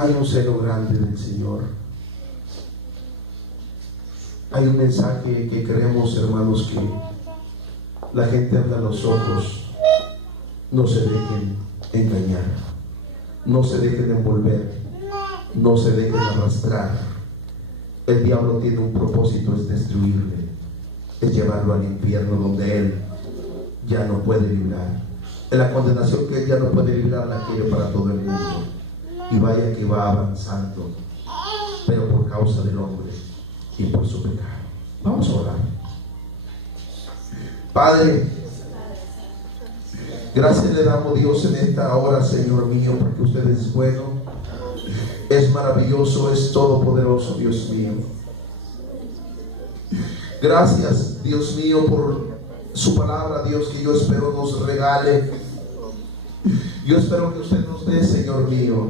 Hay un celo grande del Señor. Hay un mensaje que queremos, hermanos, que la gente abra los ojos, no se dejen engañar, no se dejen envolver, no se dejen arrastrar. El diablo tiene un propósito, es destruirle, es llevarlo al infierno donde él ya no puede librar. En la condenación que él ya no puede librar la quiere para todo el mundo. Y vaya que va avanzando, pero por causa del hombre y por su pecado. Vamos a orar. Padre, gracias le damos, Dios, en esta hora, Señor mío, porque usted es bueno, es maravilloso, es todopoderoso, Dios mío. Gracias, Dios mío, por su palabra, Dios, que yo espero nos regale. Yo espero que usted nos dé, Señor mío,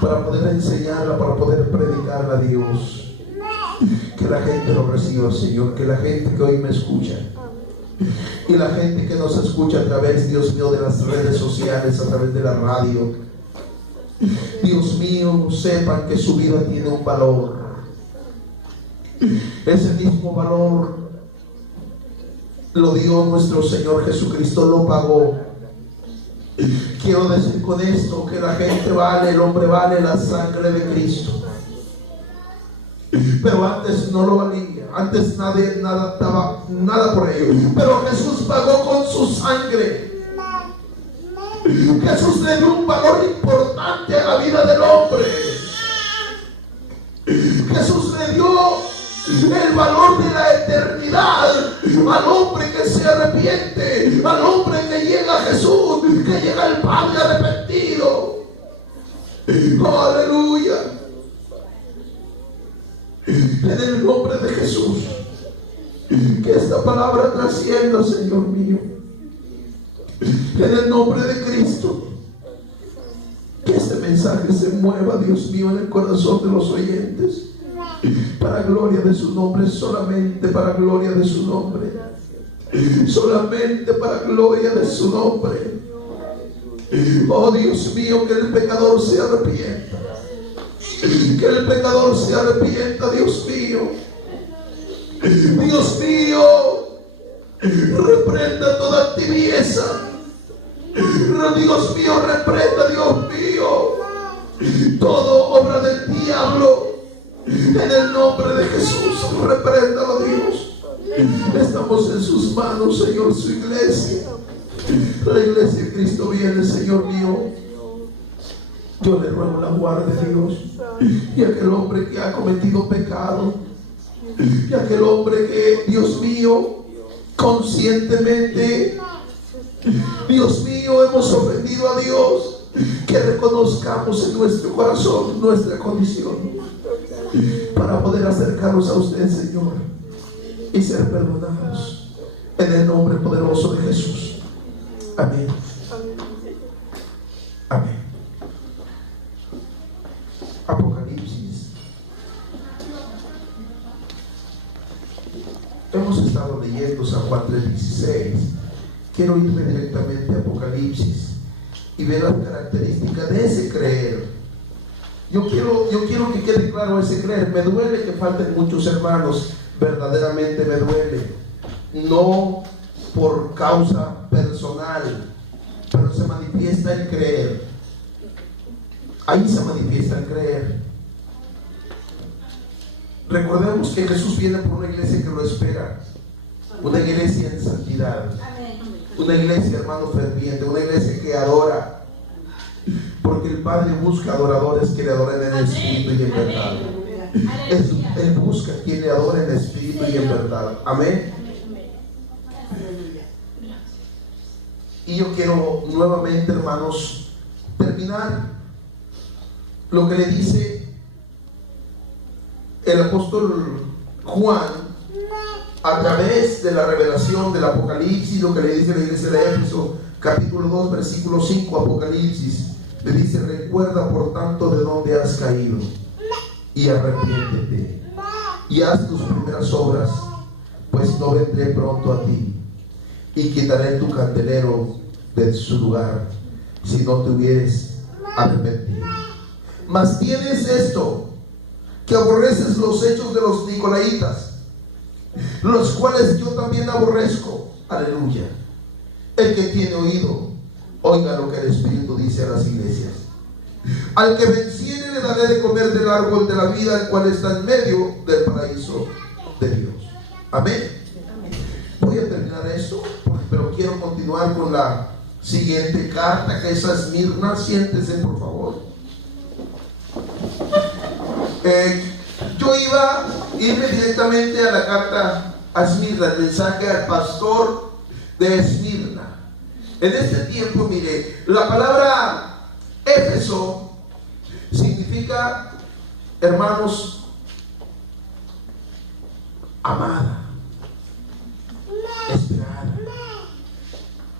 para poder enseñarla, para poder predicarla, Dios. Que la gente lo reciba, Señor, que la gente que hoy me escucha y la gente que nos escucha a través, Dios mío, de las redes sociales, a través de la radio, Dios mío, sepan que su vida tiene un valor. Ese mismo valor lo dio nuestro Señor Jesucristo, lo pagó. Quiero decir con esto que la gente vale, el hombre vale la sangre de Cristo. Pero antes no lo valía, antes nadie daba nada por ello, pero Jesús pagó con su sangre. Jesús le dio un valor importante a la vida del hombre. Jesús le dio el valor de la eternidad al hombre que se arrepiente, al hombre que llega a Jesús, que llega al Padre arrepentido. Aleluya. En el nombre de Jesús, que esta palabra trascienda, Señor mío. En el nombre de Cristo, que este mensaje se mueva, Dios mío, en el corazón de los oyentes, para gloria de su nombre, solamente para gloria de su nombre, solamente para gloria de su nombre. Oh Dios mío, que el pecador se arrepienta, que el pecador se arrepienta, Dios mío. Dios mío, reprenda toda tibieza. Dios mío, reprenda, Dios mío, todo obra del diablo. En el nombre de Jesús, repréndalo, Dios. Estamos en sus manos, Señor, su iglesia. La iglesia de Cristo viene, Señor mío. Yo le ruego la guarde, Dios. Y aquel hombre que ha cometido pecado, y aquel hombre que, Dios mío, conscientemente, Dios mío, hemos ofendido a Dios, que reconozcamos en nuestro corazón nuestra condición, para poder acercarnos a usted, Señor, y ser perdonados en el nombre poderoso de Jesús. Amén. Amén. Apocalipsis. Hemos estado leyendo San Juan 3:16. Quiero irme directamente a Apocalipsis y ver las características de ese creer. Yo quiero que quede claro ese creer. Me duele que falten muchos hermanos, verdaderamente me duele. No por causa personal, pero se manifiesta el creer. Ahí se manifiesta el creer. Recordemos que Jesús viene por una iglesia que lo espera, una iglesia en santidad, una iglesia, hermano, ferviente, una iglesia que adora. Porque el Padre busca adoradores que le adoren en espíritu y en verdad. Él busca quien le adore en espíritu y en verdad. Amén. Y yo quiero nuevamente, hermanos, terminar lo que le dice el apóstol Juan a través de la revelación del Apocalipsis, lo que le dice la iglesia de Éfeso, capítulo 2, versículo 5, Apocalipsis. Le dice: recuerda por tanto de dónde has caído y arrepiéntete y haz tus primeras obras, pues no vendré pronto a ti y quitaré tu candelero de su lugar si no te hubieres arrepentido. Mas tienes esto, que aborreces los hechos de los nicolaitas, los cuales yo también aborrezco. Aleluya. El que tiene oído, oiga lo que el Espíritu dice a las iglesias. Al que venciere le daré de comer del árbol de la vida, el cual está en medio del paraíso de Dios. Amén. Voy a terminar esto, pero quiero continuar con la siguiente carta, que es a Esmirna. Siéntese, por favor. Yo iba a irme directamente a la carta a Esmirna, el mensaje al pastor de Esmirna. En este tiempo, mire, la palabra Éfeso significa, hermanos, amada, esperada.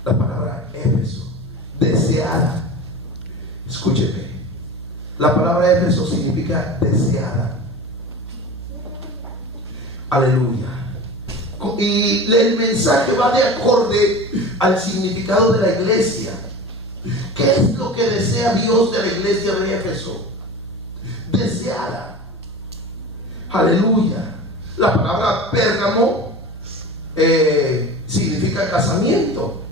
La palabra Éfeso, deseada. Escúcheme, la palabra Éfeso significa deseada. Aleluya. Y el mensaje va de acorde al significado de la iglesia. ¿Qué es lo que desea Dios de la iglesia de Éfeso? Deseada. Aleluya. La palabra Pérgamo significa casamiento.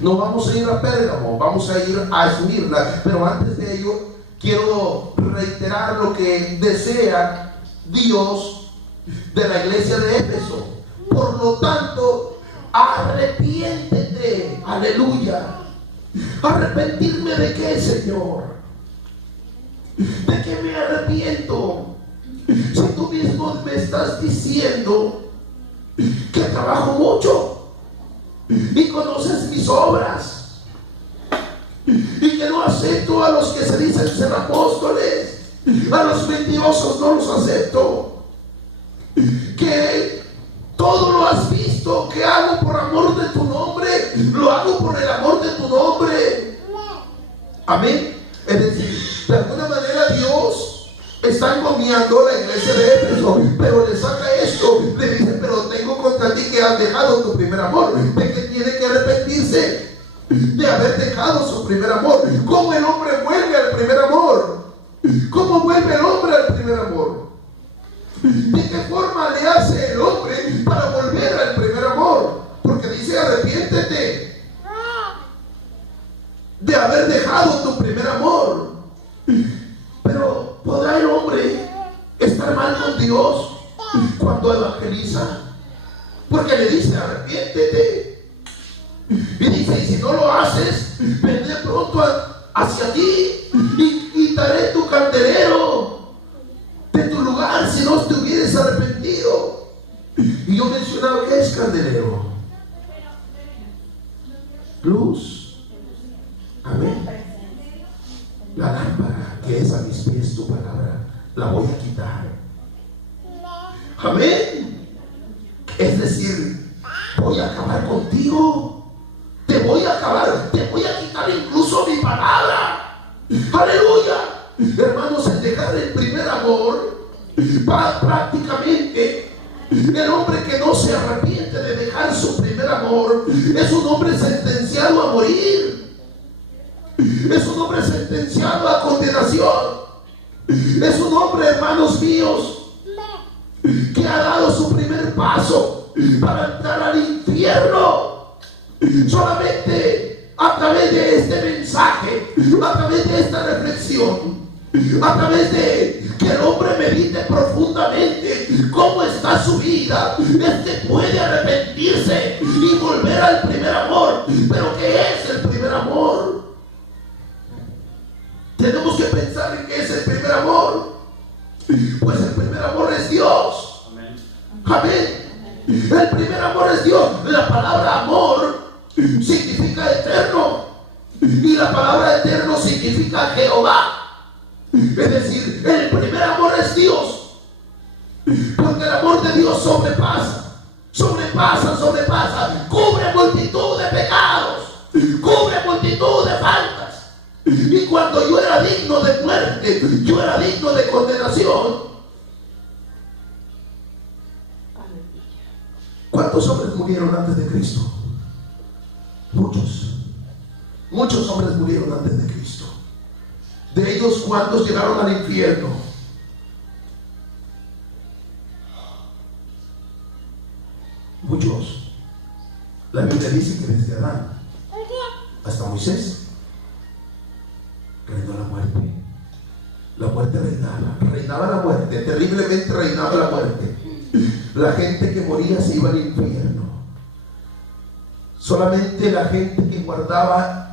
No vamos a ir a Pérgamo, vamos a ir a Esmirna. Pero antes de ello, quiero reiterar lo que desea Dios de la iglesia de Éfeso. Por lo tanto, arrepiéntete. Aleluya. ¿Arrepentirme de qué, Señor? ¿De qué me arrepiento? Si tú mismo me estás diciendo que trabajo mucho y conoces mis obras y que no acepto a los que se dicen ser apóstoles, a los mentirosos no los acepto, que todo lo has visto, que hago por amor de tu nombre, lo hago por el amor de tu nombre. Amén. Es decir, de alguna manera Dios está encomiando la iglesia de Éfeso, pero le saca esto, le dice: pero tengo contra ti que has dejado tu primer amor. De que tiene que arrepentirse de haber dejado su primer amor. ¿Cómo el hombre vuelve al primer amor? ¿Cómo vuelve el hombre al primer amor? ¿De qué forma le hace el hombre para volver al primer amor? Porque dice: arrepiéntete de haber dejado tu primer amor. Pero ¿podrá el hombre estar mal con Dios cuando evangeliza? Porque le dice: arrepiéntete. Y dice: y si no lo haces, vendré pronto hacia ti y quitaré tu candelero de tu lugar si no te hubieras arrepentido. Y yo mencionaba: ¿qué es candelero? Luz. Amén. La lámpara que es a mis pies tu palabra, la voy a quitar. Amén. Es decir, voy a acabar contigo. Te voy a acabar, te voy a quitar incluso mi palabra. Aleluya. Hermanos, el dejar el primer amor, prácticamente el hombre que no se arrepiente de dejar su primer amor es un hombre sentenciado a morir. Es un hombre sentenciado a condenación. Es un hombre, hermanos míos, que ha dado su primer paso para entrar al infierno. Solamente a través de este mensaje, a través de esta reflexión, a través de que el hombre medite profundamente cómo está su vida, puede arrepentirse y volver al primer amor. Pero ¿qué es el primer amor? Tenemos que pensar en qué es el primer amor. Pues el primer amor es Dios. Amén. El primer amor es Dios. La palabra amor significa eterno, y la palabra eterno significa Jehová. Es decir, el primer amor es Dios, porque el amor de Dios sobrepasa, cubre multitud de pecados, cubre multitud de faltas. Y cuando yo era digno de muerte, yo era digno de condenación. ¿Cuántos hombres murieron antes de Cristo? Muchos hombres murieron antes de Cristo. De ellos, ¿cuántos llegaron al infierno? Muchos. La Biblia dice que desde Adán hasta Moisés reinó la muerte. La muerte reinaba la muerte, terriblemente reinaba la muerte. La gente que moría se iba al infierno. Solamente la gente que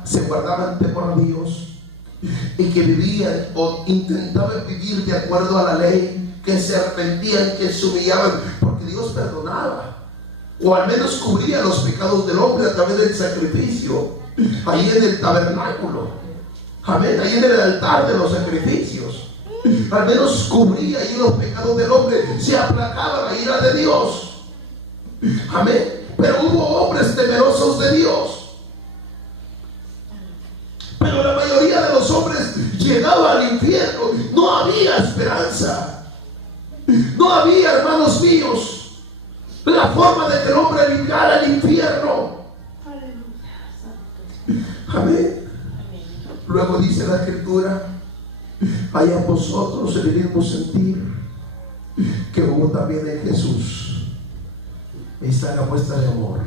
se guardaba en temor a Dios y que vivían o intentaban vivir de acuerdo a la ley, que se arrepentían, que se humillaban, porque Dios perdonaba, o al menos cubría los pecados del hombre a través del sacrificio, ahí en el tabernáculo, amén, ahí en el altar de los sacrificios. Al menos cubría ahí los pecados del hombre, se aplacaba la ira de Dios, amén. Pero hubo hombres temerosos de Dios, pero la mayoría de los hombres llegaban al infierno. No había esperanza, no había, hermanos míos, la forma de que el hombre llegara al infierno. Amén. Luego dice la Escritura: haya vosotros el mismo sentir que hubo también en Jesús. Esta es la muestra de amor.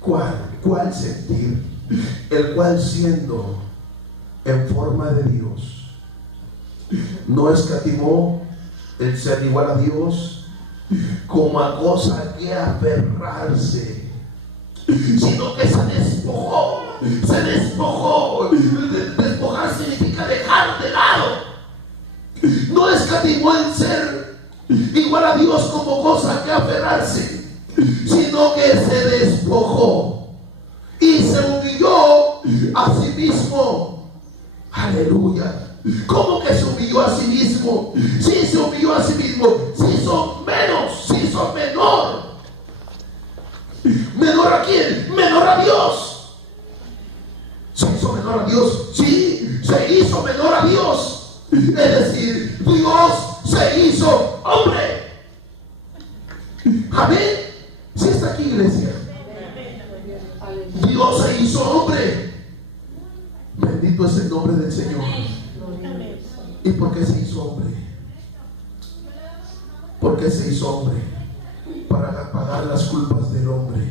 ¿Cuál sentir? El cual, siendo en forma de Dios, no escatimó el ser igual a Dios como a cosa que aferrarse, sino que se despojó. Despojar significa dejar de lado. No escatimó el ser igual a Dios como cosa que aferrarse, sino que se despojó y se humilló a sí mismo. Aleluya. ¿Cómo que se humilló a sí mismo? Sí, se humilló a sí mismo. Se hizo menos, se hizo menor. ¿Menor a quién? Menor a Dios. ¿Se hizo menor a Dios? Sí, se hizo menor a Dios. Es decir, Dios se hizo hombre. Amén. Si está aquí, iglesia, Dios se hizo hombre. Bendito es el nombre del Señor. ¿Y por qué se hizo hombre? ¿Por qué se hizo hombre? Para pagar las culpas del hombre.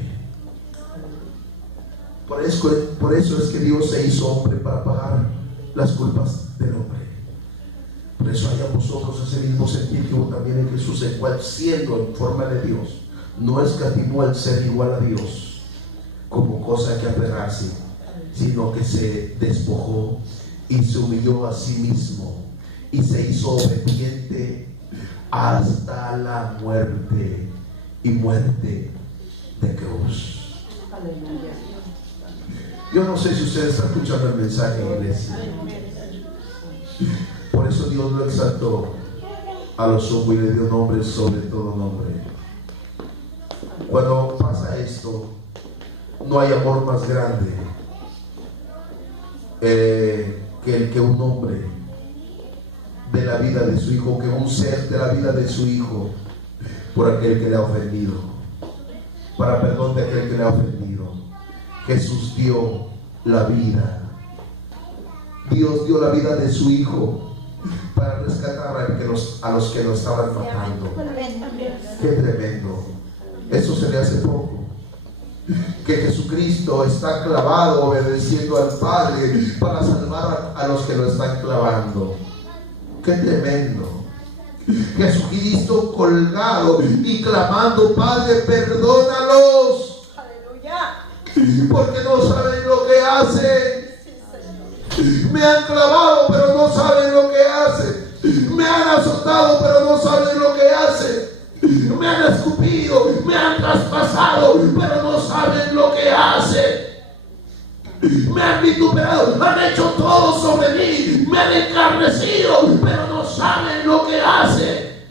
Por eso es que Dios se hizo hombre, para pagar las culpas del hombre. Por eso haya vosotros ese mismo sentir que hubo también en Jesús, el cual, siendo en forma de Dios, no escatimó el ser igual a Dios como cosa que aferrarse, sino que se despojó y se humilló a sí mismo y se hizo obediente hasta la muerte, y muerte de cruz. Yo no sé si ustedes están escuchando el mensaje, iglesia. Por eso Dios lo exaltó a lo sumo y le dio nombre sobre todo nombre. Cuando pasa esto, no hay amor más grande que el que un hombre de la vida de su hijo, que un ser de la vida de su hijo, por aquel que le ha ofendido, para perdón de aquel que le ha ofendido. Jesús dio la vida. Dios dio la vida de su hijo para rescatar a los que lo estaban matando. Qué tremendo. Eso se le hace poco. Que Jesucristo está clavado obedeciendo al Padre para salvar a los que lo están clavando. Qué tremendo. Jesucristo colgado y clamando: Padre, perdónalos. Aleluya. Porque no saben lo que hacen. Me han clavado, pero no saben lo que hacen. Me han azotado, pero no saben lo que hacen. Me han escupido, me han traspasado, pero no saben lo que hacen. Me han vituperado, han hecho todo sobre mí, me han encarnecido, pero no saben lo que hacen.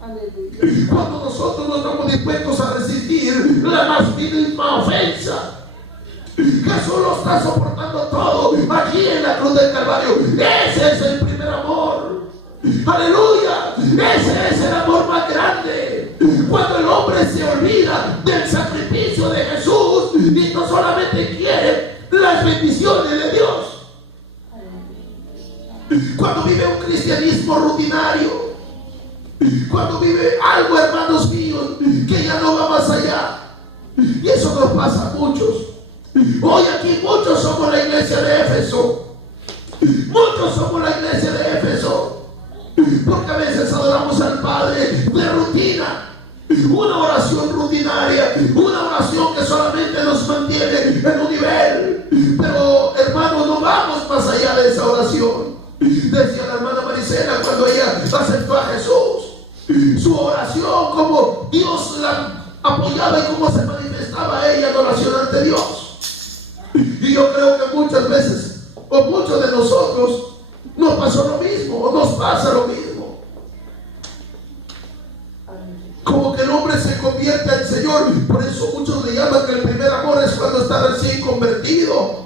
Aleluya. Cuando nosotros no estamos dispuestos a resistir la más mínima ofensa, Jesús lo está soportando todo aquí en la cruz del Calvario. Ese es el primer amor. Aleluya. Ese es el amor más grande. Cuando el hombre se olvida del sacrificio de Jesús y no solamente quiere las bendiciones de Dios, cuando vive un cristianismo rutinario, cuando vive algo, hermanos míos, que ya no va más allá. Y eso nos pasa a muchos. Hoy aquí muchos somos la iglesia de Éfeso. Muchos somos la iglesia de Éfeso, porque a veces adoramos al Padre de rutina, una oración rutinaria, una oración que solamente nos mantiene en un nivel. Pero hermanos, no vamos más allá de esa oración. Decía la hermana Marisela cuando ella aceptó a Jesús, su oración, como Dios la apoyaba y cómo se manifestaba ella en oración ante Dios. Y yo creo que muchas veces, o muchos de nosotros, nos pasó lo mismo, o nos pasa lo mismo. Como que el hombre se convierte al Señor. Por eso muchos le llaman que el primer amor es cuando está recién convertido.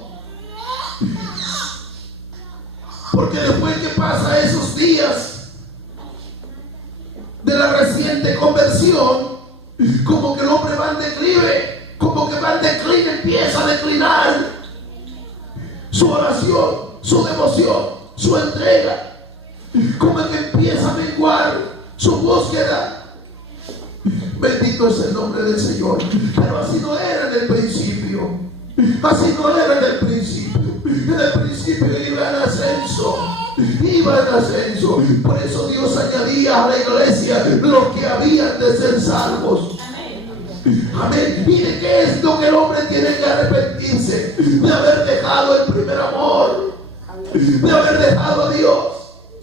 Porque después que pasa esos días de la reciente conversión, como que el hombre va en declive, como que va en declive, empieza a declinar su oración, su devoción, su entrega, como que empieza a menguar su búsqueda. Bendito es el nombre del Señor. Pero así no era en el principio. Así no era en el principio. En el principio iba en ascenso. Iba en ascenso. Por eso Dios añadía a la iglesia los que habían de ser salvos. Amén. ¿Y de qué es lo que el hombre tiene que arrepentirse? De haber dejado el primer amor, de haber dejado a Dios,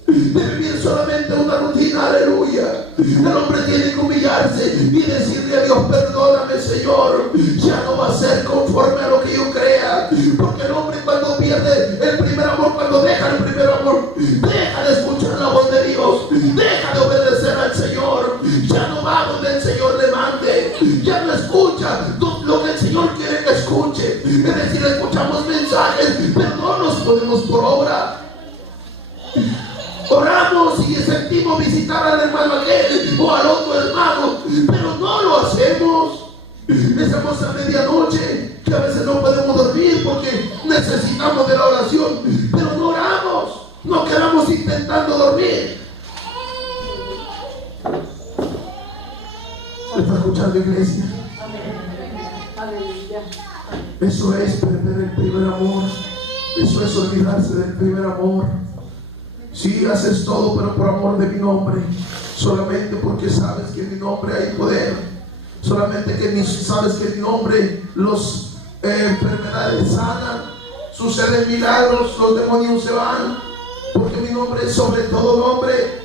de vivir solamente una rutina. Aleluya. El hombre tiene que humillarse y decirle a Dios: perdóname, Señor, ya no va a ser conforme a lo que yo crea. Porque el hombre, cuando pierde el primer amor, cuando deja el primer amor, deja de escuchar la voz de Dios, deja de obedecer al Señor, ya no va donde el Señor le mande, ya no escucha lo que el Señor quiere que escuche. Es decir, escuchamos mensajes, pero no los ponemos por obra. Oramos y sentimos visitar al hermano aquel o al otro hermano, pero no lo hacemos. Estamos a medianoche, que a veces no podemos dormir porque necesitamos de la oración, pero no oramos, no quedamos intentando dormir. ¿Me está escuchando, iglesia? Eso es perder el primer amor. Eso es olvidarse del primer amor. Si haces todo, pero por amor de mi nombre, solamente porque sabes que en mi nombre hay poder, solamente que sabes que en mi nombre las enfermedades sanan, suceden milagros, los demonios se van, porque mi nombre es sobre todo nombre.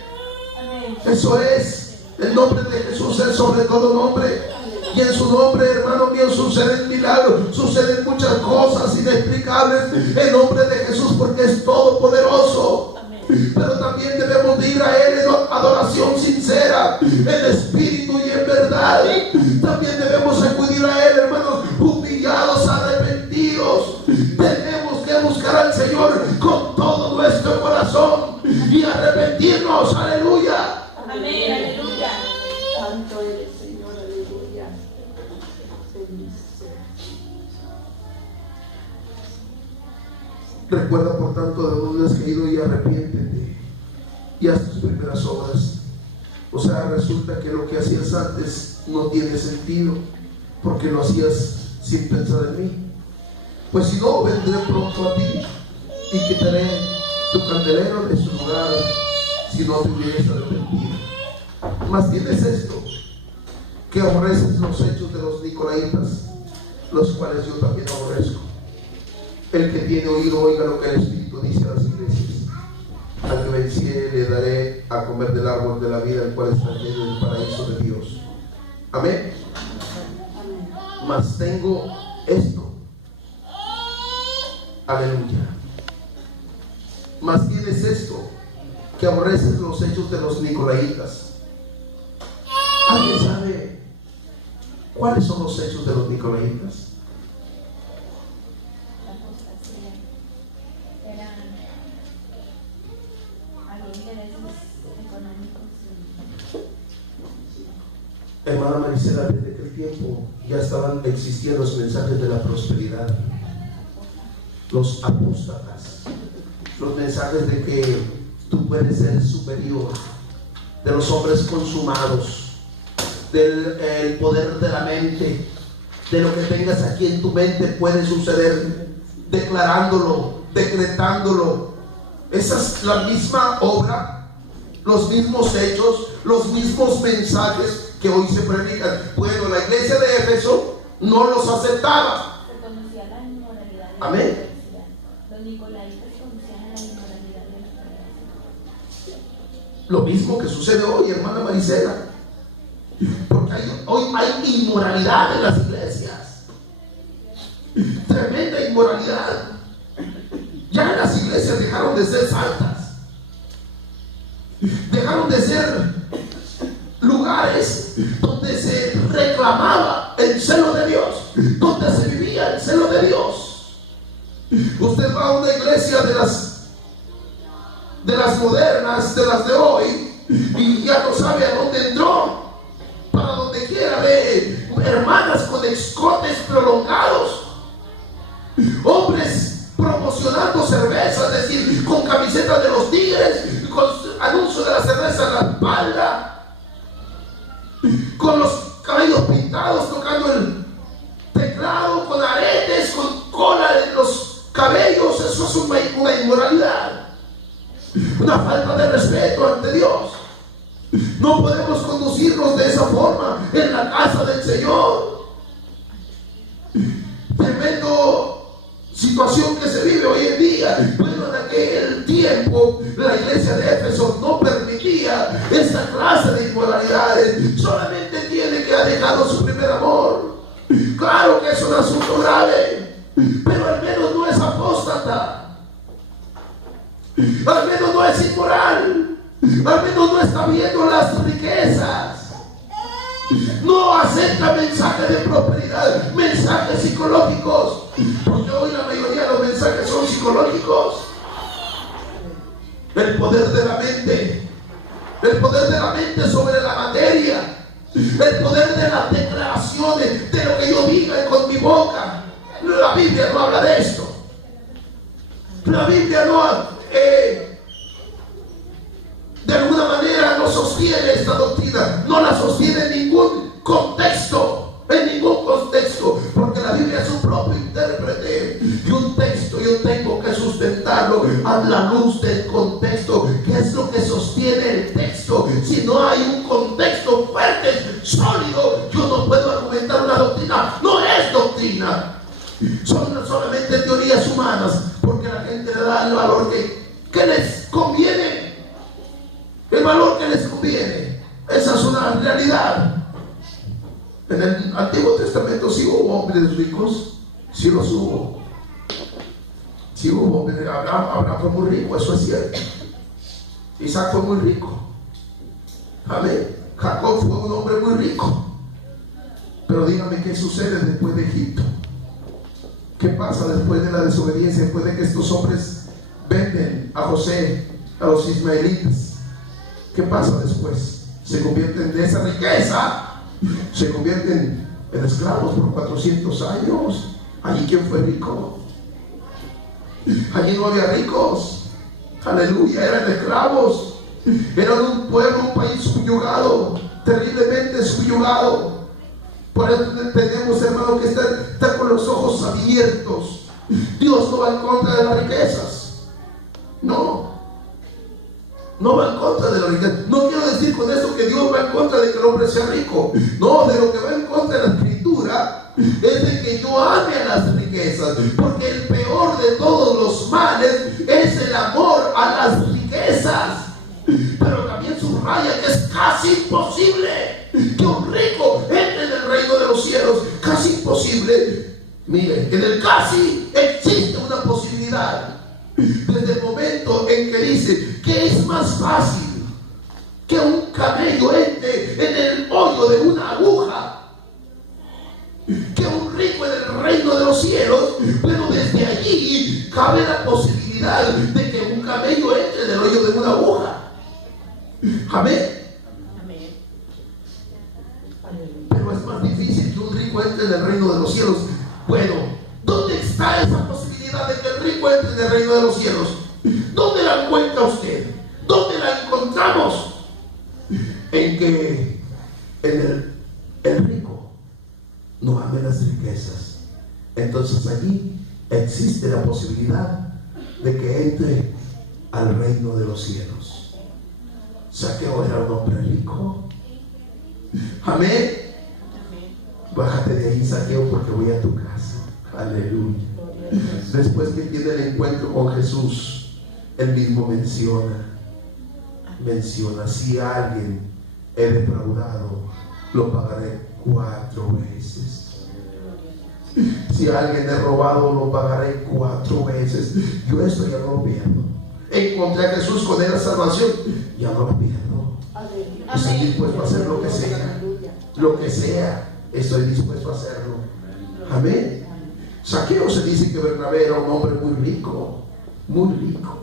Eso es, el nombre de Jesús es sobre todo nombre. Y en su nombre, hermano mío, suceden milagros, suceden muchas cosas inexplicables en nombre de Jesús, porque es todopoderoso. Pero también debemos de ir a Él en adoración sincera, en espíritu y en verdad. También debemos acudir a Él, hermanos, humillados, arrepentidos. Tenemos que buscar al Señor con todo nuestro corazón y arrepentirnos. Aleluya. Amén, aleluya. Santo eres, Señor, aleluya. Recuerda, por tanto, de dónde has caído y arrepiéntete y haz tus primeras obras. O sea, resulta que lo que hacías antes no tiene sentido porque lo hacías sin pensar en mí. Pues si no, vendré pronto a ti y quitaré tu candelero de su lugar si no te hubieras arrepentido. Mas tienes esto, que aborreces los hechos de los nicolaitas, los cuales yo también aborrezco. El que tiene oído, oiga lo que el Espíritu dice a las iglesias. Al que venciere le daré a comer del árbol de la vida, el cual está en medio del paraíso de Dios. Amén. Mas tengo esto. Aleluya. Mas tienes esto, que aborreces los hechos de los nicolaitas. ¿Alguien sabe cuáles son los hechos de los nicolaitas? Hermana Marisela, desde aquel tiempo ya estaban existiendo los mensajes de la prosperidad, los apóstatas, los mensajes de que puedes ser superior de los hombres consumados, del el poder de la mente, de lo que tengas aquí en tu mente puede suceder, declarándolo, decretándolo. Esa es la misma obra, los mismos hechos, los mismos mensajes que hoy se predican. Bueno, la iglesia de Éfeso no los aceptaba. Se conocía la inmoralidad de la Amén. universidad. Los nicolaitas conocían la inmoralidad de la universidad. Lo mismo que sucede hoy, hermana Maricela. Porque hoy hay inmoralidad en las iglesias. Tremenda inmoralidad. Ya las iglesias dejaron de ser santas. Dejaron de ser lugares donde se reclamaba el celo de Dios, donde se vivía el celo de Dios. Usted va a una iglesia de las modernas, de las de hoy, y ya no sabe a dónde entró. Para donde quiera ve hermanas con escotes prolongados, hombres promocionando cerveza, es decir, con camisetas de los Tigres, con anuncio de la cerveza en la espalda, con los cabellos pintados, tocando el teclado, con aretes, con cola en los cabellos. Eso es una inmoralidad, una falta de respeto ante Dios. No podemos conducirnos de esa forma en la casa del Señor. Tremendo situación que se vive hoy en día. Bueno, en aquel tiempo la iglesia de Éfeso no permitía esta clase de inmoralidades. Solamente tiene que haber dejado su primer amor. Claro que es un asunto grave, pero al menos no es apóstata, al menos no es inmoral, al menos no está viendo las riquezas, no acepta mensajes de prosperidad, mensajes psicológicos, porque hoy la mayoría de los mensajes son psicológicos. El poder de la mente, el poder de la mente sobre la materia, el poder de las declaraciones, de lo que yo diga con mi boca. La Biblia no habla de esto. La Biblia no de alguna manera no sostiene esta doctrina, no la sostiene en ningún contexto, porque la Biblia es su propio intérprete, y un texto yo tengo que sustentarlo a la luz del contexto. ¿Qué es lo que sostiene el texto? Si no hay un contexto fuerte, sólido, yo no puedo argumentar una doctrina. No es doctrina, son solamente teorías humanas, porque la gente le da el valor que les conviene. El valor que les conviene. Esa es una realidad. En el Antiguo Testamento sí hubo hombres ricos, sí los hubo. Sí hubo hombres. Abraham fue muy rico, eso es cierto. Isaac fue muy rico. Amén. Jacob fue un hombre muy rico. Pero dígame qué sucede después de Egipto. ¿Qué pasa después de la desobediencia? Después de que estos hombres venden a José, a los ismaelitas. ¿Qué pasa después? Se convierten de esa riqueza, se convierten en esclavos por 400 años. Allí, ¿quién fue rico? Allí no había ricos. Aleluya, eran esclavos. Eran un pueblo, un país subyugado, terriblemente subyugado. Por eso tenemos, hermano, que estar con los ojos abiertos. Dios no va en contra de las riquezas. No va en contra de la riqueza. No quiero decir con eso que Dios va en contra de que el hombre sea rico. No, de lo que va en contra de la Escritura es de que yo ame a las riquezas. Porque el peor de todos los males es el amor a las riquezas. Pero también subraya que es casi imposible que un rico entre en el reino de los cielos. Casi imposible. Mire, en el casi existe una posibilidad. Desde el momento en que dice que es más fácil que un camello entre en el hoyo de una aguja que un rico en el reino de los cielos, pero desde allí cabe la posibilidad de que un camello entre en el hoyo de una aguja. Amén. Pero es más difícil que un rico entre en el reino de los cielos. Bueno, ¿dónde está esa posibilidad de que el rico entre en el reino de los cielos? ¿Dónde la encuentra usted? ¿Dónde en que el rico no ame las riquezas. Entonces allí existe la posibilidad de que entre al reino de los cielos. Zaqueo era un hombre rico. Amén. Bájate de ahí, Zaqueo, porque voy a tu casa. Aleluya. Después que tiene el encuentro con Jesús, él mismo menciona, si a alguien he defraudado, lo pagaré 4 veces. Si a alguien he robado, lo pagaré 4 veces. Yo esto ya no lo pierdo. Encontré a Jesús con él la salvación, ya no lo pierdo. Estoy dispuesto a hacer lo que sea. Lo que sea, estoy dispuesto a hacerlo. Amén. Zaqueo se dice que Bernabé era un hombre muy rico, muy rico.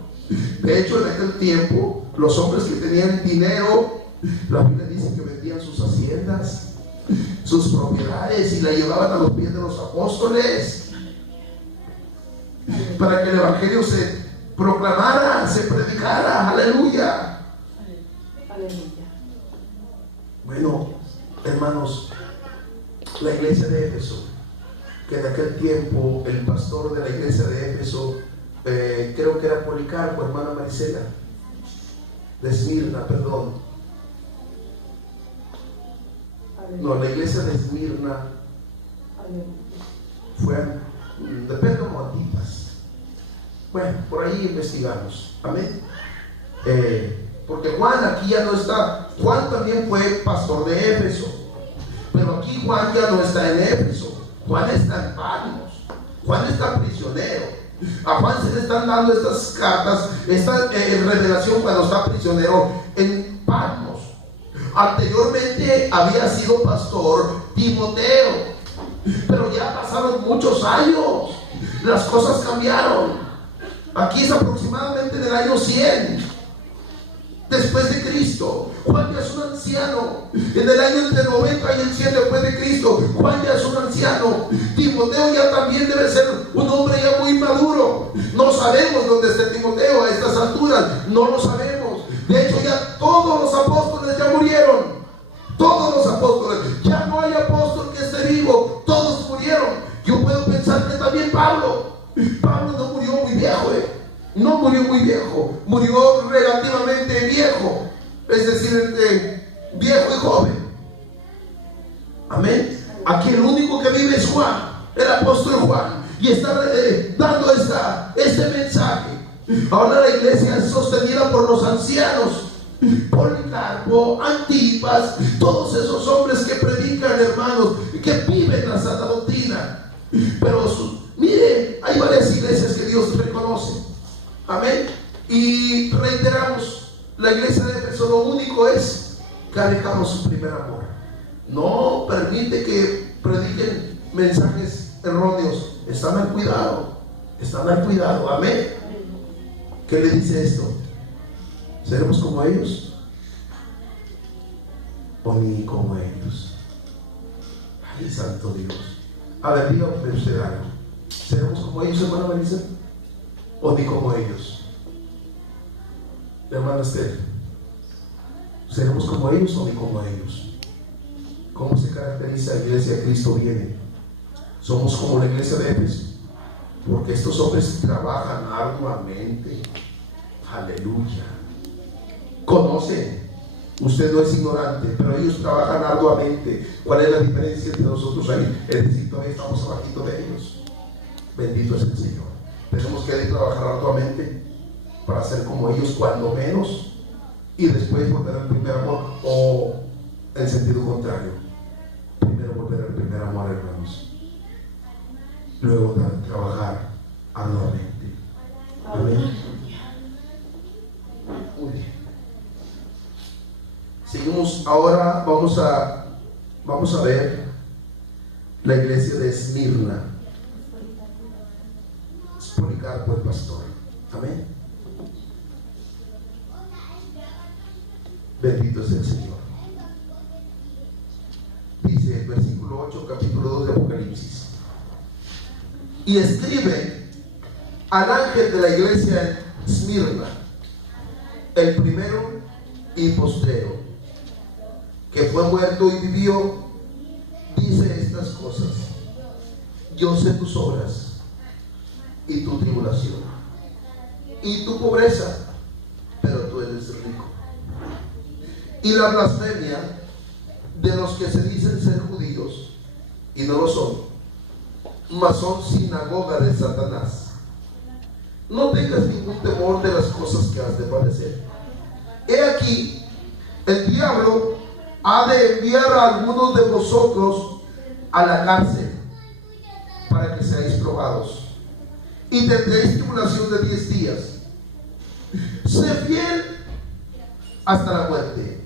De hecho, en aquel tiempo, los hombres que tenían dinero, la Biblia dice que vendían sus haciendas, sus propiedades, y la llevaban a los pies de los apóstoles para que el evangelio se proclamara, se predicara. Aleluya. Bueno, hermanos, la iglesia de Éfeso, que en aquel tiempo el pastor de la iglesia de Éfeso, creo que era Policarpo, hermana Marisela, de Esmirna, perdón. No, la iglesia de Esmirna fue de Pérgamo, Antipas. Bueno, por ahí investigamos. Amén. Porque Juan aquí ya no está. Juan también fue pastor de Éfeso, pero aquí Juan ya no está en Éfeso. Juan está en Patmos. Juan está prisionero. A Juan se le están dando estas cartas, esta revelación cuando está prisionero en Patmos. Anteriormente había sido pastor Timoteo, pero ya pasaron muchos años, las cosas cambiaron. Aquí es aproximadamente en el año 100 después de Cristo. Juan ya es un anciano. En el año entre 90 y el 100 después de Cristo, Juan ya es un anciano. Timoteo ya también debe ser un hombre ya muy maduro. No sabemos dónde está Timoteo a estas alturas, no lo sabemos. De hecho, ya todos los apóstoles ya murieron. Todos los apóstoles, ya no hay apóstol que esté vivo, todos murieron. Yo puedo pensar que también Pablo no murió muy viejo, no murió muy viejo, murió relativamente viejo, es decir, entre viejo y joven. Amén. Aquí el único que vive es Juan, el apóstol Juan, y está dando este mensaje. Ahora la iglesia es sostenida por los ancianos, Policarpo, Antipas, todos esos hombres que predican, hermanos, que viven la sana doctrina. Pero mire, hay varias iglesias que Dios reconoce. Amén. Y reiteramos, la iglesia de Éfeso lo único es que ha dejado su primer amor. No permite que prediquen mensajes erróneos. Están al cuidado. Están al cuidado. Amén. ¿Qué le dice esto? ¿Seremos como ellos? ¿O ni como ellos? Ay, santo Dios. A ver, dígame usted algo. ¿Seremos como ellos, hermana Marisa? ¿O ni como ellos? Hermana Esther, ¿seremos como ellos o ni como ellos? ¿Cómo se caracteriza la iglesia de Cristo viene? Somos como la iglesia de Éfeso, porque estos hombres trabajan arduamente. Aleluya. Conocen. Usted no es ignorante, pero ellos trabajan arduamente. ¿Cuál es la diferencia entre nosotros ahí? Es decir, todavía estamos abajito de ellos. Bendito es el Señor. Tenemos que trabajar arduamente para ser como ellos, cuando menos, y después volver al primer amor, o en sentido contrario, primero volver al primer amor, hermanos, luego trabajar arduamente. Amén. Muy bien. Seguimos ahora, vamos a ver la iglesia de Esmirna. Policarpo el pastor. Amén. Bendito es el Señor. Dice el versículo 8, capítulo 2 de Apocalipsis. Y escribe al ángel de la iglesia en Esmirna, el primero y postrero, que fue muerto y vivió, dice estas cosas: yo sé tus obras y tu tribulación y tu pobreza, pero tú eres rico. Y la blasfemia de los que se dicen ser judíos y no lo son, mas son sinagoga de Satanás. No tengas ningún temor de las cosas que has de padecer. He aquí, el diablo ha de enviar a algunos de vosotros a la cárcel para que seáis probados, y tendréis tribulación de 10 días. Sé fiel hasta la muerte,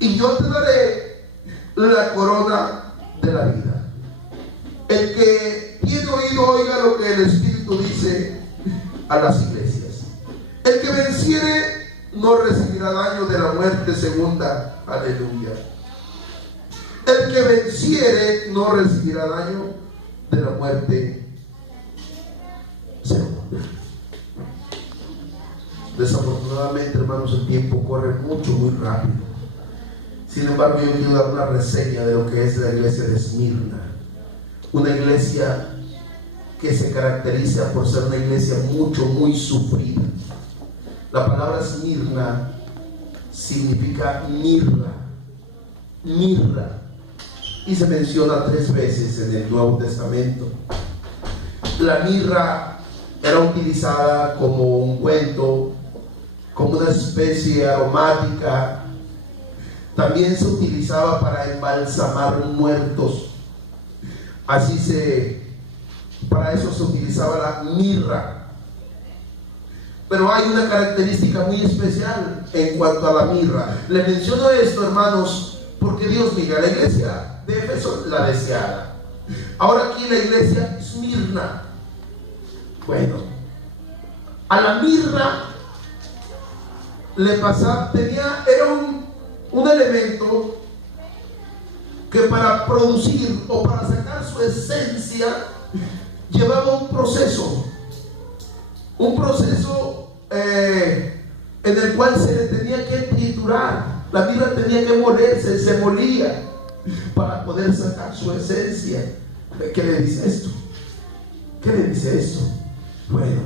y yo te daré la corona de la vida. El que tiene oído, oiga lo que el Espíritu dice a las iglesias. El que venciere no recibirá daño de la muerte segunda. Aleluya. El que venciere no recibirá daño de la muerte segunda. Desafortunadamente, hermanos, el tiempo corre mucho, muy rápido. Sin embargo, yo quiero dar una reseña de lo que es la iglesia de Esmirna. Una iglesia que se caracteriza por ser una iglesia muy sufrida. La palabra Esmirna significa mirra, y se menciona 3 veces en el Nuevo Testamento. La mirra era utilizada como ungüento, como una especie aromática. También se utilizaba para embalsamar muertos. Para eso se utilizaba la mirra. Pero hay una característica muy especial en cuanto a la mirra. Le menciono esto, hermanos, porque Dios mira, la iglesia de Éfeso la deseada. Ahora aquí la iglesia Esmirna. Bueno, a la mirra le pasaba, era un elemento que para producir o para sacar su esencia llevaba un proceso en el cual se le tenía que triturar. La mirra tenía que molerse, se molía para poder sacar su esencia. ¿Qué le dice esto? ¿Qué le dice esto? Bueno,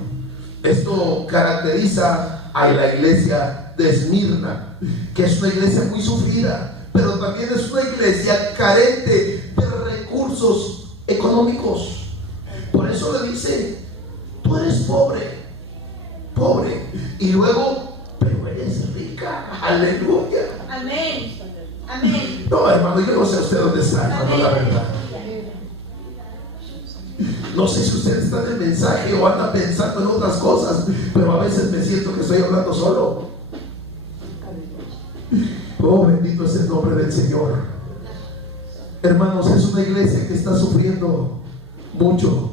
esto caracteriza a la iglesia de Esmirna, que es una iglesia muy sufrida, pero también es una iglesia carente de recursos económicos. Por eso le dice: tú eres pobre, y luego, pero eres rica. Aleluya. Amén. Amén. No, hermano, yo no sé usted dónde está, hermano, la verdad. No sé si usted está en el mensaje o anda pensando en otras cosas, pero a veces me siento que estoy hablando solo. Oh, bendito es el nombre del Señor. Hermanos, es una iglesia que está sufriendo mucho,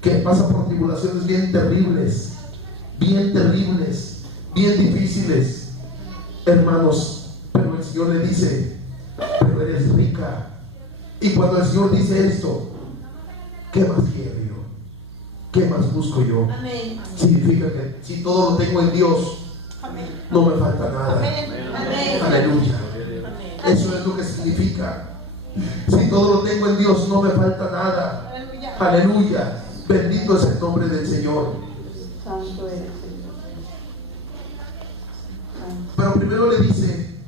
que pasa por tribulaciones bien terribles, bien difíciles, hermanos. Pero el Señor le dice: pero eres rica. Y cuando el Señor dice esto, ¿qué más quiero yo? ¿Qué más busco yo? Amén. Significa que si todo lo tengo en Dios, Amén. no me falta nada. Amén. Amén. Aleluya. Eso es lo que significa. Si todo lo tengo en Dios, no me falta nada. Aleluya. Aleluya. Bendito es el nombre del Señor. Santo eres, Señor. Santo. Pero primero le dice: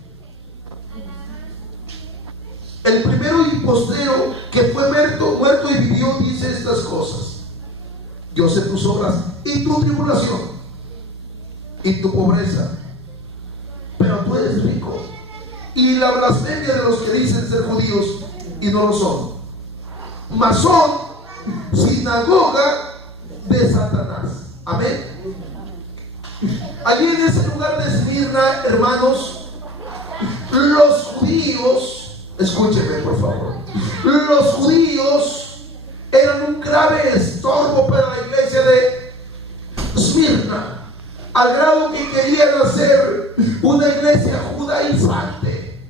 el primero y postrero que fue muerto y vivió, dice estas cosas: yo sé tus obras y tu tribulación y tu pobreza, pero tú eres rico. Y la blasfemia de los que dicen ser judíos y no lo son, mas son sinagoga de Satanás. Amén. Allí en ese lugar de Esmirna, hermanos, los judíos, escúcheme por favor, los judíos eran un grave estorbo para la iglesia de Esmirna, al grado que querían hacer una iglesia judaizante.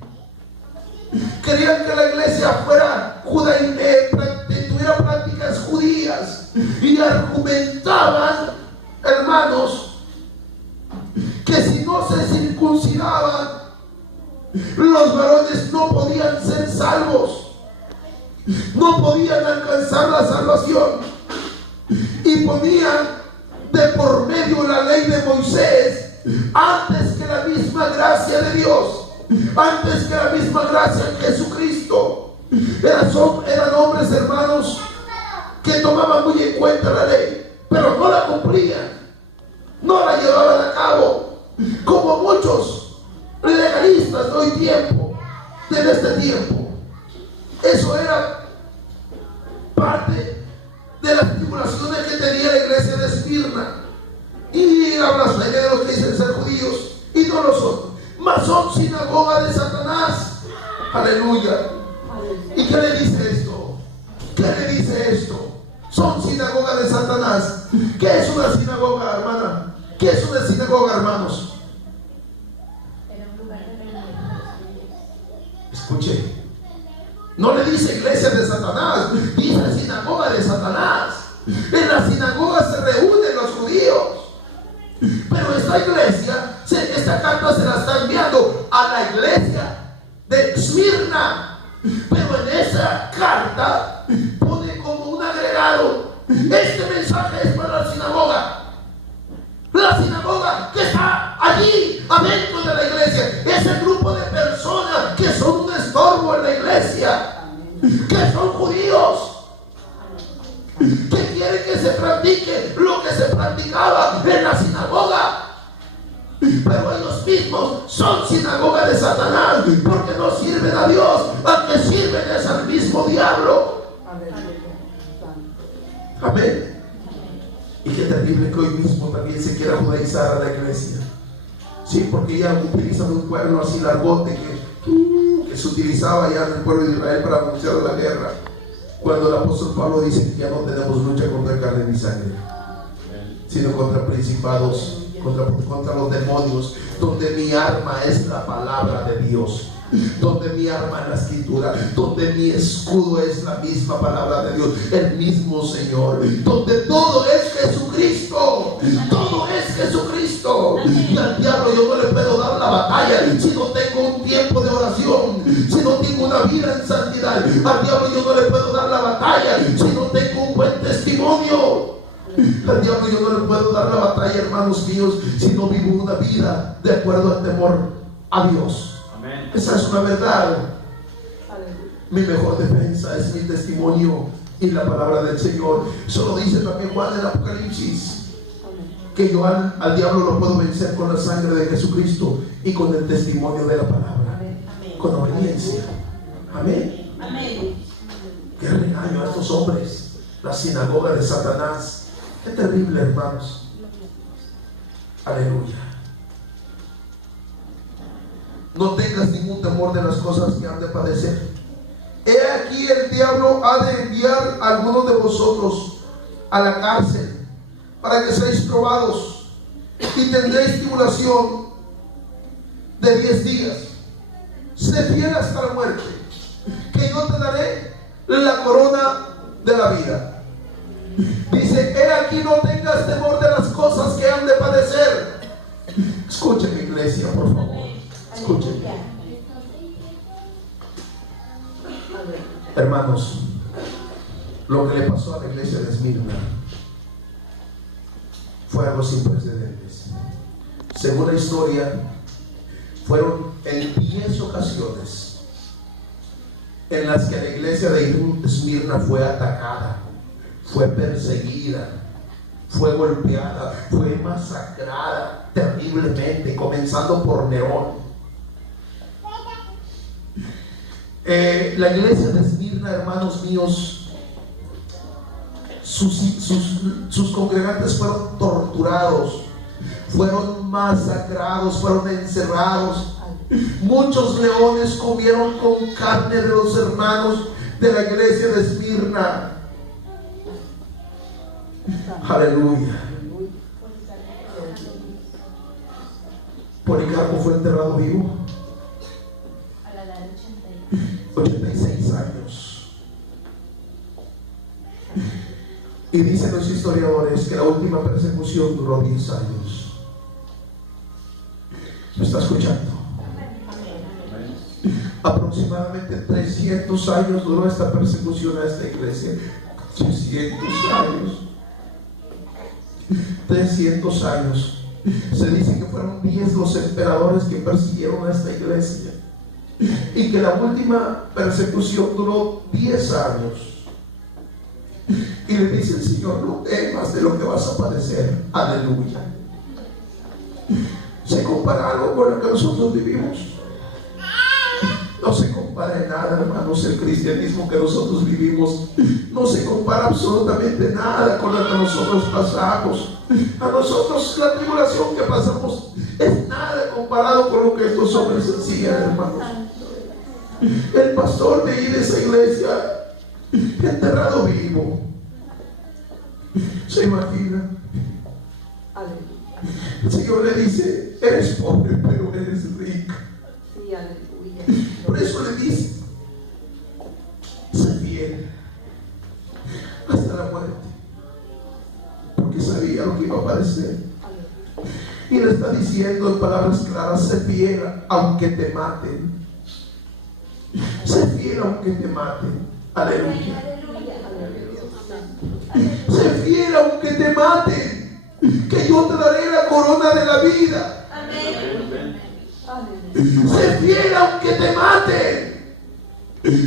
Querían que la iglesia fuera tuviera prácticas judías, y argumentaban, hermanos, que si no se circuncidaban Los varones no podían ser salvos, no podían alcanzar la salvación, y ponían de por medio la ley de Moisés antes que la misma gracia de Dios, antes que la misma gracia en Jesucristo. Eran hombres, hermanos, que tomaban muy en cuenta la ley, pero no la cumplían, no la llevaban a cabo, como muchos legalistas de hoy tiempo, de este tiempo. Eso era parte de las tribulaciones que tenía la iglesia de Esmirna, y la blasfemia de los que dicen ser judíos y no lo son, mas son sinagoga de Satanás. Aleluya. ¿Y qué le dice esto? ¿Qué le dice esto? Son sinagoga de Satanás. ¿Qué es una sinagoga, hermana? ¿Qué es una sinagoga, hermanos? Era un lugar de reunión. Escuche, no le dice iglesia de Satanás, dice sinagoga de Satanás. En la sinagoga se reúnen los judíos, pero esta iglesia, esta carta se la está enviando a la iglesia de Esmirna. Pero en esa carta pone como un agregado: este mensaje es para la sinagoga. La sinagoga que está allí adentro de la iglesia, ese grupo de personas que son un estorbo en la iglesia, que son judíos, que quieren que se practique lo que se practicaba en la sinagoga. Pero ellos mismos son sinagoga de Satanás, porque no sirven a Dios, al que sirven es al mismo diablo. Amén. Y qué terrible que hoy mismo también se quiera judaizar a la iglesia. Sí, porque ya utilizan un cuerno así largote que se utilizaba ya en el pueblo de Israel para anunciar la guerra, cuando el apóstol Pablo dice que ya no tenemos lucha contra carne ni sangre, sino contra principados, contra los demonios, donde mi arma es la palabra de Dios, donde mi arma es la escritura, donde mi escudo es la misma palabra de Dios, el mismo Señor, donde todo es Jesucristo, todo es Jesucristo. Y al diablo yo no le puedo dar la batalla si no tengo un tiempo de oración, si no tengo una vida en santidad. Al diablo yo no le puedo dar la batalla si no tengo un buen testimonio. Al diablo yo no le puedo dar la batalla, hermanos míos, si no vivo una vida de acuerdo al temor a Dios. Amén. Esa es una verdad. Mi mejor defensa es mi testimonio y la palabra del Señor. Eso lo dice también Juan en el Apocalipsis, que yo al diablo lo puedo vencer con la sangre de Jesucristo y con el testimonio de la palabra. Amén. Con obediencia. Amén. Amén. Qué regaño a estos hombres, la sinagoga de Satanás. Qué terrible, hermanos. Aleluya. No tengas ningún temor de las cosas que han de padecer. He aquí el diablo ha de enviar a algunos de vosotros a la cárcel para que seáis probados y tendréis tribulación de 10 días. Sé fiel hasta la muerte, que yo te daré la corona de la vida. Dice, he aquí no tengas temor de las cosas que han de padecer. Escúcheme, iglesia, por favor. Escúcheme. Hermanos, lo que le pasó a la iglesia de Esmirna fue algo sin precedentes. Según la historia, fueron en 10 ocasiones en las que la iglesia de Esmirna fue atacada, fue perseguida, fue golpeada, fue masacrada terriblemente, comenzando por Nerón. La iglesia de Esmirna, hermanos míos, sus congregantes fueron torturados, fueron masacrados, fueron encerrados. Muchos leones comieron con carne de los hermanos de la iglesia de Esmirna. Aleluya. Policarpo fue enterrado vivo A la edad de 86 años. Y dicen los historiadores que la última persecución duró 10 años. ¿Me está escuchando? Aproximadamente 300 años duró esta persecución a esta iglesia. 300 años. 300 años. Se dice que fueron 10 los emperadores que persiguieron a esta iglesia, y que la última persecución duró 10 años. Y le dice el Señor: no temas de lo que vas a padecer. Aleluya. ¿Se compara algo con lo que nosotros vivimos? No se compara en nada, hermanos. El cristianismo que nosotros vivimos no se compara absolutamente nada con lo que nosotros pasamos. A nosotros la tribulación que pasamos es nada comparado con lo que estos hombres hacían, hermanos. El pastor de ahí de esa iglesia, enterrado vivo. ¿Se imagina? El Señor le dice: eres pobre, pero eres rica. Por eso le dice: sé fiel hasta la muerte, porque sabía lo que iba a padecer. Y le está diciendo en palabras claras: sé fiel aunque te maten. Sé fiel aunque te maten. Aleluya. Sé fiel aunque te maten, que yo te daré la corona de la vida. Sé fiel aunque te maten.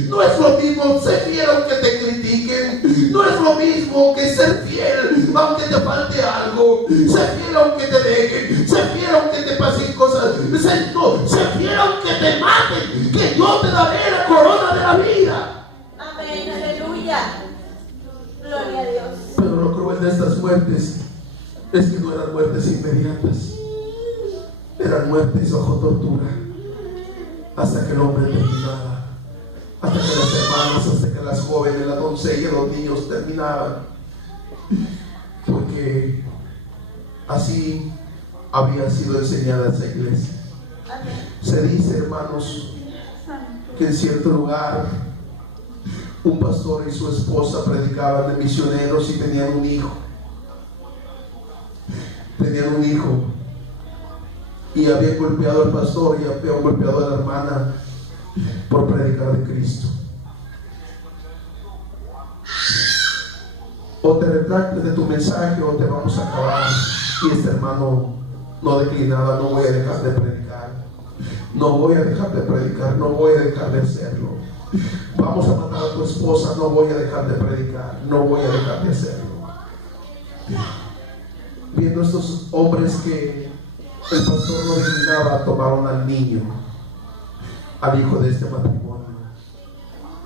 No es lo mismo ser fiel aunque te critiquen. No es lo mismo que ser fiel aunque te falte algo. Ser fiel aunque te dejen. Ser fiel aunque te pasen cosas. Ser fiel aunque te maten, que yo te daré la corona de la vida. Amén, aleluya. Gloria a Dios. Pero lo cruel de estas muertes es que no eran muertes inmediatas. Eran muertes bajo tortura, hasta que el hombre terminaba, hasta que las hermanas, hasta que las jóvenes, las doncellas, los niños terminaban. Porque así había sido enseñada esa iglesia. Se dice, hermanos, que en cierto lugar un pastor y su esposa predicaban de misioneros y tenían un hijo. Tenían un hijo. Y había golpeado al pastor y había golpeado a la hermana por predicar de Cristo. O te retractes de tu mensaje o te vamos a acabar. Y este hermano no declinaba: no voy a dejar de predicar, no voy a dejar de predicar, no voy a dejar de hacerlo. Vamos a matar a tu esposa, no voy a dejar de predicar, no voy a dejar de hacerlo. Viendo estos hombres que el pastor no declinaba, tomaron al niño, al hijo de este matrimonio,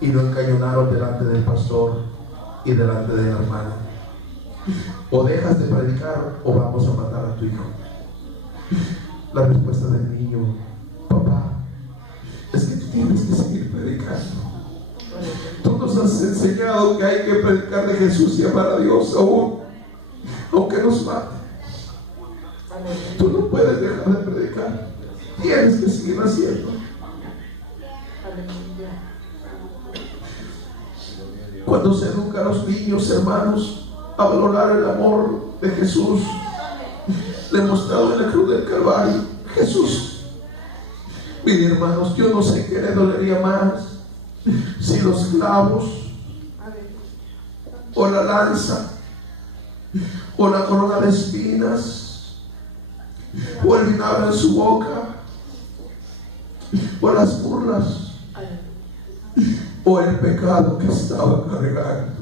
y lo encañonaron delante del pastor y delante de la hermana. O dejas de predicar o vamos a matar a tu hijo. La respuesta del niño: papá, es que tú tienes que seguir predicando. Tú nos has enseñado que hay que predicar de Jesús y amar a Dios aún, aunque nos mate. Tú no puedes dejar de predicar, tienes que seguir haciendo. Cuando se educa a los niños, hermanos, a valorar el amor de Jesús demostrado en la cruz del Calvario. Jesús, miren, hermanos, yo no sé qué le dolería más, si los clavos, o la lanza, o la corona de espinas, o el vinagre en su boca, o las burlas, o el pecado que estaba cargando.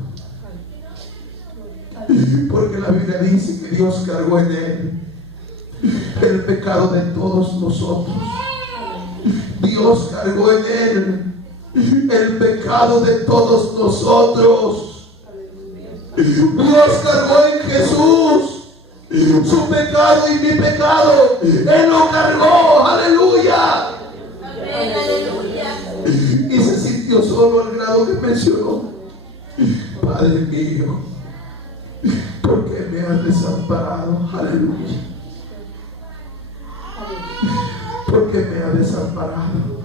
Porque la Biblia dice que Dios cargó en él el pecado de todos nosotros. Dios cargó en él el pecado de todos nosotros. Dios cargó en Jesús su pecado y mi pecado. Él lo cargó. Aleluya. Y se sintió solo al grado que mencionó: Padre mío, ¿por qué me has desamparado? Aleluya. ¿Por qué me has desamparado?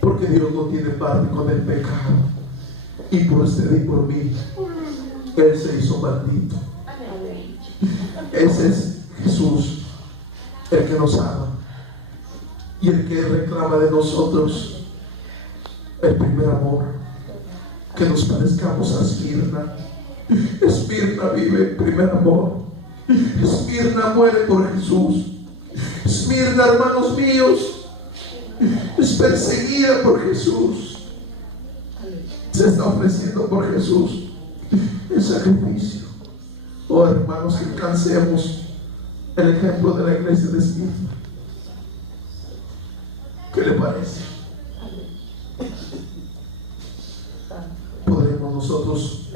Porque Dios no tiene parte con el pecado. Y por usted y por mí, Él se hizo maldito. Ese es Jesús, el que nos ama. Y el que reclama de nosotros el primer amor, que nos parezcamos a Esmirna. Esmirna vive el primer amor. Esmirna muere por Jesús. Esmirna, hermanos míos, es perseguida por Jesús. Se está ofreciendo por Jesús el sacrificio. Oh, hermanos, que alcancemos el ejemplo de la iglesia de Esmirna. ¿Qué le parece? ¿Podremos nosotros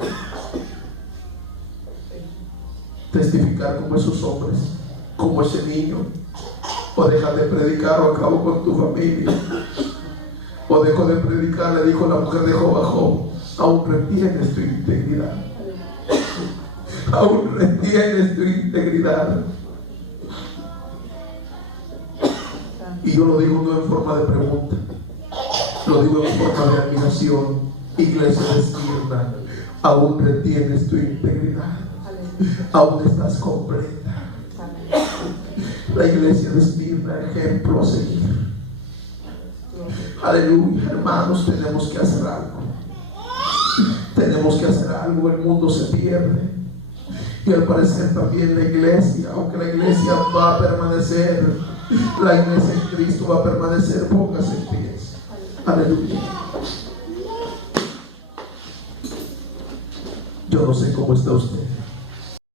testificar como esos hombres, como ese niño? ¿O dejas de predicar o acabo con tu familia? ¿O dejo de predicar? Le dijo la mujer de Job: aún retienes tu integridad. Aún retienes tu integridad. Y yo lo digo no en forma de pregunta, lo digo en forma de admiración. Iglesia de Esmirna, aún retienes tu integridad, aún estás completa. La iglesia de Esmirna, ejemplo a seguir. Aleluya, hermanos, tenemos que hacer algo. Tenemos que hacer algo. El mundo se pierde, y al parecer también la iglesia, aunque la iglesia va a permanecer, la iglesia en Cristo va a permanecer. Póngase en pies. Aleluya. Yo no sé cómo está usted.